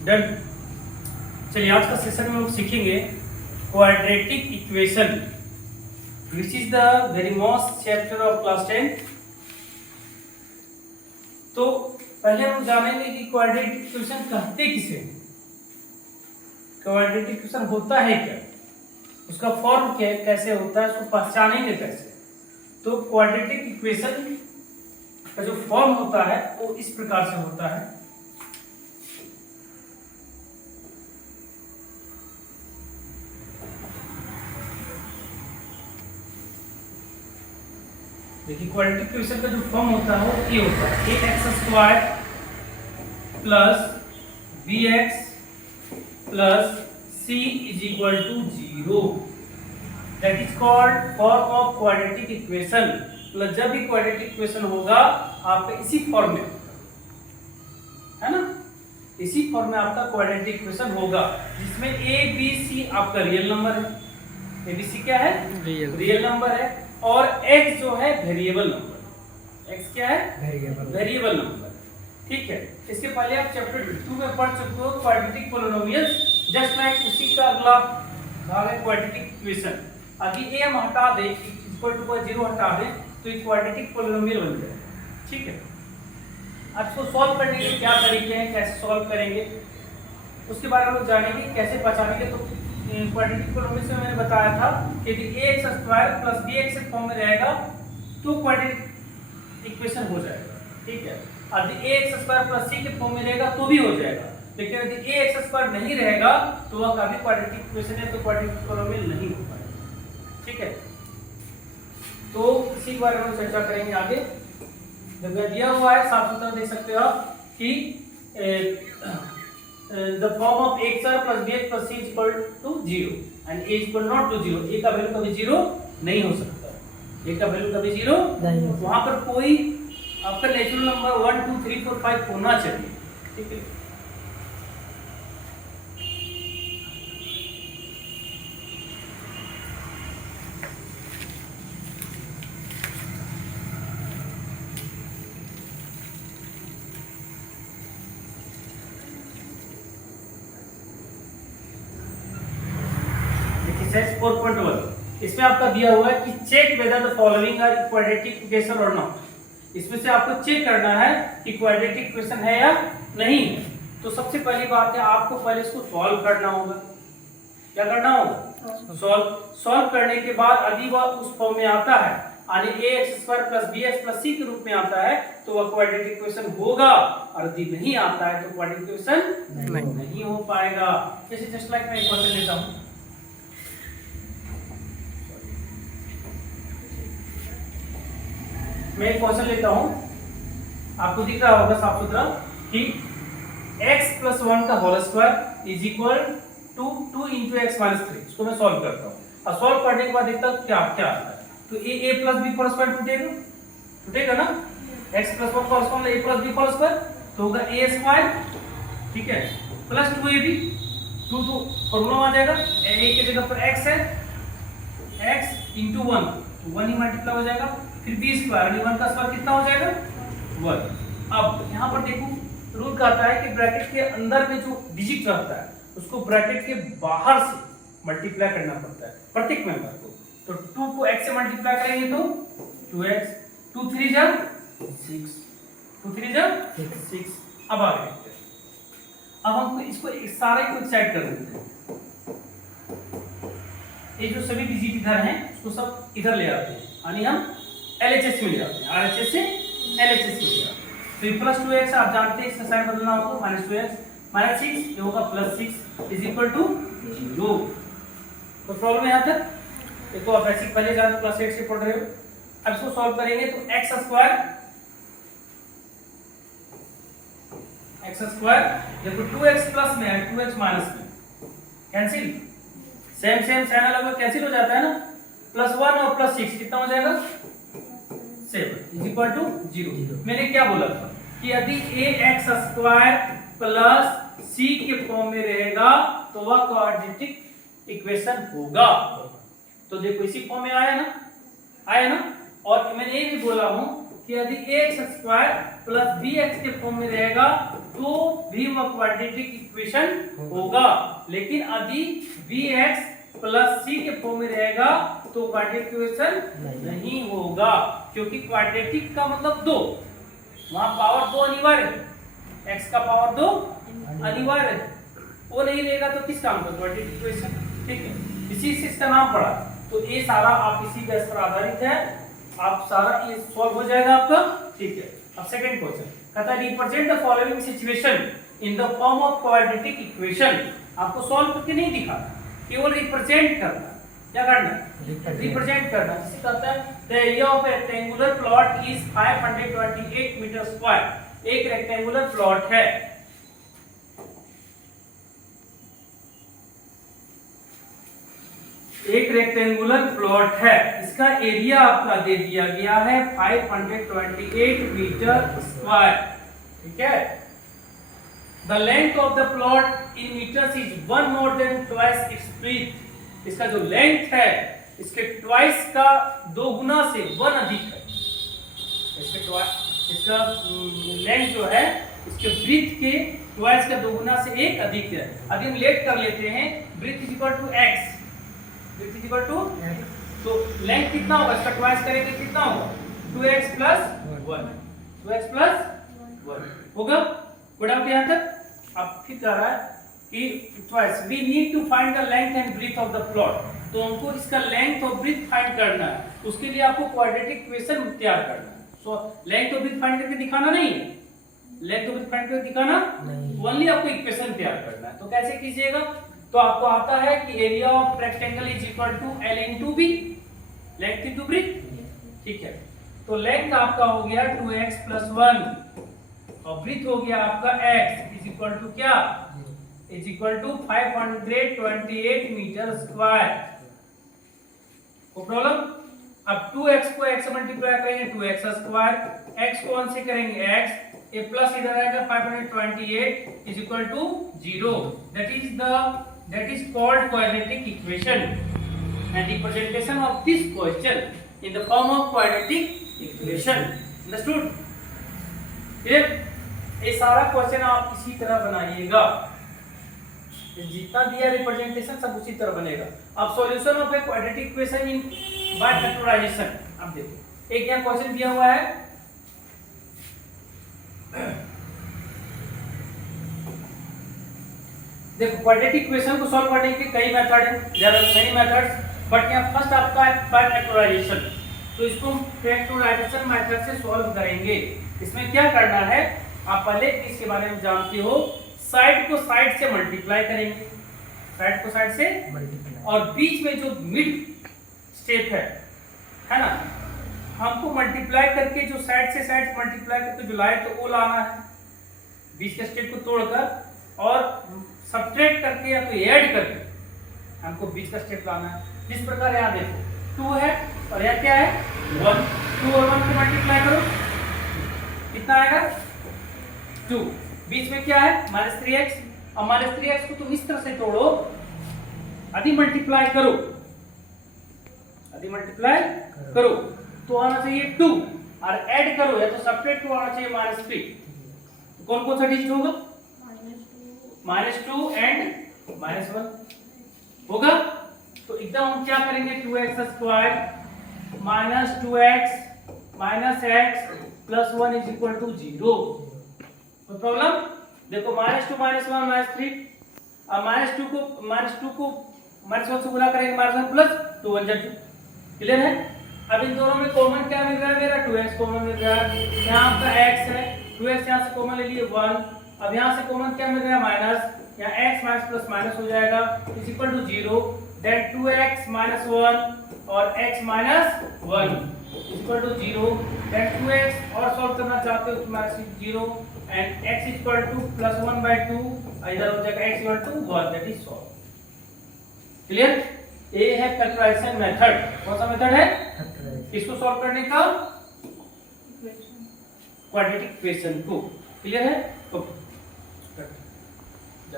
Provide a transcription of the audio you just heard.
Done. चलिए आज का सेशन में हम सीखेंगे quadratic equation which is the very most chapter of class 10। तो पहले हम जानेंगे कि क्वाड्रेटिक इक्वेशन कहते किसे, क्वाड्रेटिक इक्वेशन होता है क्या, उसका फॉर्म क्या कैसे होता है, उसको पहचानेंगे कैसे। तो क्वाड्रेटिक इक्वेशन का जो फॉर्म होता है वो इस प्रकार से होता है। देखिए क्वाड्रेटिक इक्वेशन का जो फॉर्म होता है वो ये होता है ax² plus bx plus c is equal to 0। That is called form of quadratic equation. मतलब जब भी क्वाड्रेटिक इक्वेशन होगा आपका इसी फॉर्म में, है ना, इसी फॉर्म में आपका क्वाड्रेटिक इक्वेशन होगा जिसमें a b c आपका रियल नंबर है। a b c क्या है? रियल नंबर है। और x जो है वेरिएबल नंबर। x क्या है? Variable number. ठीक है। इसके पहले आप चैप्टर 2 में पढ़ चुके हो क्वाड्रेटिक पोलिनोमियल्स। जस्ट लाइक उसी का अगला भाग है क्वाड्रेटिक इक्वेशन। अभी a हम हटा दें, इक्वल टू का 0 हटा दें तो एक क्वाड्रेटिक पोलिनोमियल बन जाएगा। ठीक है। अब इसको सॉल्व करने के क्या तरीके हैं, कैसे सॉल्व करेंगे उसके बारे में जानेंगे, कैसे पहचानेंगे। तो क्वाड्रेटिक पोलिनोमियल में मैंने बताया था कि यदि ax² प्लस bx के फॉर्म में रहेगा तो क्वाड्रेटिक इक्वेशन हो जाएगा। ठीक है। यदि ax² प्लस c के फॉर्म में रहेगा तो भी हो जाएगा, लेकिन यदि ax² नहीं रहेगा तो वह कभी क्वाड्रेटिक इक्वेशन है तो क्वाड्रेटिक पोलिनोमियल नहीं हो पाएगा। ठीक है। तो इसी के बारे में चर्चा करेंगे आगे। जब दिया हुआ है साफ सुथरा देख सकते हो आप कि the form of ax² plus bx plus c is equal to 0 and a is equal not to 0। a का वैल्यू कभी 0 नहीं हो सकता, a का वैल्यू कभी 0 नहीं हो। वहां पर कोई आपका नेचुरल नंबर 1 2 3 4 5 होना चाहिए। ठीक है। एक्सरसाइज 4.1 इसमें आपका दिया हुआ है कि check whether the following are quadratic equation और नॉट। इसमें से आपको चेक करना है कि क्वाड्रेटिक इक्वेशन है या नहीं है। तो सबसे पहली बात है आपको पहले इसको सॉल्व करना होगा। क्या करना होगा? सॉल्व करने के बाद यदि वह उस फॉर्म में आता है यानी ax² plus bx plus c के रूप में आता है तो वह क्वाड्रेटिक इक्वेशन होगा, और यदि नहीं आता है तो क्वाड्रेटिक इक्वेशन नहीं हो पाएगा। जैसे जस्ट लाइक मैं एक क्वेश्चन लेता हूं। मैं एक क्वेश्चन लेता हूं, आपको दिख रहा होगा साफ सुथरा कि x प्लस 1 का whole square is equal to 2 into x minus 3। इसको मैं सॉल्व करता हूं और सॉल्व करने के बाद देखता हूं क्या क्या आता है। तो a plus b whole square टूटेगा ना, x प्लस 1 का whole square a plus b whole square तो होगा a स्क्वायर। ठीक है। प्लस 2ab 2 तो फॉर्मूला आ जाएगा, a की जगह पर x है, x इंटू 1 तो 1 ही मल्टीप्लाई हो जाएगा, फिर b स्क्वायर 1 का स्क्वायर कितना हो जाएगा 1। अब यहाँ पर देखो रूल कहता है कि ब्रैकेट के अंदर में जो डिजिट रहता है उसको ब्रैकेट के बाहर से मल्टीप्लाई करना पड़ता है प्रत्येक मेंबर को। तो 2 को x से मल्टीप्लाई करेंगे तो 2x, 2 3 जा 6, 2 3 जा 6। अब आगे देखते हैं। अब हम इसको सारे को एक्साइड कर देते हैं। ये जो सभी डिजिट इधर हैं उसको सब इधर ले आते हैं यानी हम LHS में ले आते हैं, RHS से LHS में ले आते हैं। तो प्लस 2x आप जानते हैं इसका साइन बदलना होगा, माइनस 2x माइनस 6 ये होगा प्लस 6 इज इक्वल टू 0। तो प्रॉब्लम यहाँ तक देखो आप बेसिक पहले जानते क्लास 8 से पढ़ रहे हो। अब इसको सॉल्व करेंगे तो x² देखो 2x प्लस में है 2x माइनस में कैंसिल, सेम साइन अलग कैंसिल हो जाता है ना। प्लस 1 और प्लस 6 कितना हो जाएगा 7 इज इक्वल टू 0। मैंने क्या बोला था कि यदि ax² प्लस c के फॉर्म में रहेगा तो वह क्वाड्रेटिक इक्वेशन होगा। तो देखो इसी फॉर्म में आया ना। और मैंने ये भी बोला हूं कि यदि ax² प्लस bx के फॉर्म में रहेगा तो तो भी वह क्वाड्रेटिक इक्वेशन होगा। लेकिन यदि bx प्लस c के फॉर्म में रहेगा तो क्वाड्रेटिक इक्वेशन नहीं होगा, क्योंकि क्वाड्रेटिक का मतलब 2, वहां पावर 2 अनिवार्य है, x का पावर 2 अनिवार्य है, वो नहीं रहेगा तो किस काम का क्वाड्रेटिक इक्वेशन। ठीक है, इसी से इसका नाम पड़ा। तो ये सारा आप इसी बेस पर आधारित है, आप सारा ये सॉल्व हो जाएगा आपका। ठीक है, अब सेकंड क्वेश्चन कहता है represent the following situation in the form of quadratic equation. आपको सॉल्व करके नहीं दिखाना, केवल रिप्रेजेंट करना। क्या करना? रिप्रेजेंट करना। जिसे कहता है the area of a rectangular plot is 528 metre square. एक रेक्टेंगुलर प्लॉट है, एक रेक्टेंगुलर प्लॉट है, इसका एरिया आपका दे दिया गया है 528 मीटर स्क्वायर। ठीक है, the length of the plot in metres is 1 more than twice its breadth. इसका जो लेंथ है इसके ट्वाइस का 2 गुना से 1 अधिक है। इसका लेंथ जो है इसके ब्रीथ के ट्वाइस का 2 गुना से 1 अधिक है। अभी हम लेट कर लेते हैं, breadth is equal to x, breadth is equal to, तो लेंथ कितना होगा इसका ट्वाइस करेंगे कितना होगा 2x प्लस 1, 2x प्लस 1 होगा। गुड आउट यहां तक। अब फिर कह रहा है कि twice we need to find the length and breadth of the plot. तो हमको इसका लेंथ और ब्रीथ फाइंड करना है, उसके लिए आपको क्वाड्रेटिक इक्वेशन तैयार करना है। सो लेंथ और ब्रीथ फाइंड करके दिखाना नहीं है, लेंथ और ब्रीथ फाइंड करके दिखाना ओनली आपको इक्वेशन तैयार करना है। तो कैसे कीजिएगा? तो आपको आता है कि area of rectangle is equal to L into B, length into breadth. ठीक है, तो लेंथ आपका हो गया 2x प्लस 1 और ब्रीथ हो गया आपका x इज इक्वल टू क्या, is equal to 528 metre square. को प्रॉब्लम? अब 2x को x से मल्टीप्लाई करेंगे 2x स्क्वायर, x को 1 से करेंगे x, a प्लस इधर आएगा 528 is equal to 0। that is called quadratic equation and representation of this question in the form of quadratic equation. Understood? clear? ये सारा क्वेश्चन आप इसी तरह बनाइएगा, जितना दिया रिप्रेजेंटेशन सब उसी तरह बनेगा। अब solution of a quadratic equation in by factorisation. अब देखो एक यहाँ क्वेश्चन दिया हुआ है, देखो क्वाड्रेटिक इक्वेशन को सॉल्व करने के कई मेथड हैं, there are many methods, but यहाँ फर्स्ट आपका है बाय फैक्टराइजेशन। तो इसको फैक्टराइजेशन मेथड से सॉल्व करेंगे। इसमें क्या करना है, आप पहले इसके बारे में जानते हो, साइड को साइड से मल्टीप्लाई करेंगे, साइड को साइड से मल्टीप्लाई, और बीच में जो मिड स्टेप है ना, हमको मल्टीप्लाई करके जो साइड से साइड मल्टीप्लाई करके जो लाए तो वो लाना है, बीच के स्टेप को तोड़कर, और सब्ट्रैक्ट करके या तो ऐड करके हमको बीच का स्टेप लाना है। जिस प्रकार यहाँ देखो 2 है और यहाँ क्या है 1, 2 और 1 को मल्टीप्लाई करो कितना आएगा 2, बीच में क्या है -3x, और -3x को तुम इस तरह से तोड़ो, आधी मल्टीप्लाई करो, आधी मल्टीप्लाई करो तो आना चाहिए 2, और ऐड करो या तो सब्ट्रैक्ट को आना चाहिए -3। कौन कौन सा डिजिट होगा -2 एंड -1 होगा। तो एकदम हम क्या करेंगे 2x square -2x -x plus 1 is equal to 0। तो प्रॉब्लम देखो -2 -1 -3, अब -2 को -1 से गुणा करेंगे -1 प्लस 2 1 2। क्लियर है? अब इन दोनों में कॉमन क्या मिल रहा है मेरा 2x कॉमन मिल रहा है, यहाँ आपका x है, 2x यहाँ से कॉमन ले लिए 1, अब यहाँ से कॉमन क्या मिल रहा है माइनस, यहाँ x माइनस प्लस माइनस हो जाएगा is equal to 0, then 2x minus 1 और x minus 1 is equal to 0, then 2x और सॉल्व करना चाहते हो तो minus 0 and x is equal to plus 1/2, इधर हो जाएगा x equal to 1, that is solve. Clear? ये है फैक्टराइजेशन मेथड। कौन सा मेथड है इसको सॉल्व करने का? क्वाड्रेटिक इक्वेशन को। क्लियर है? ओके।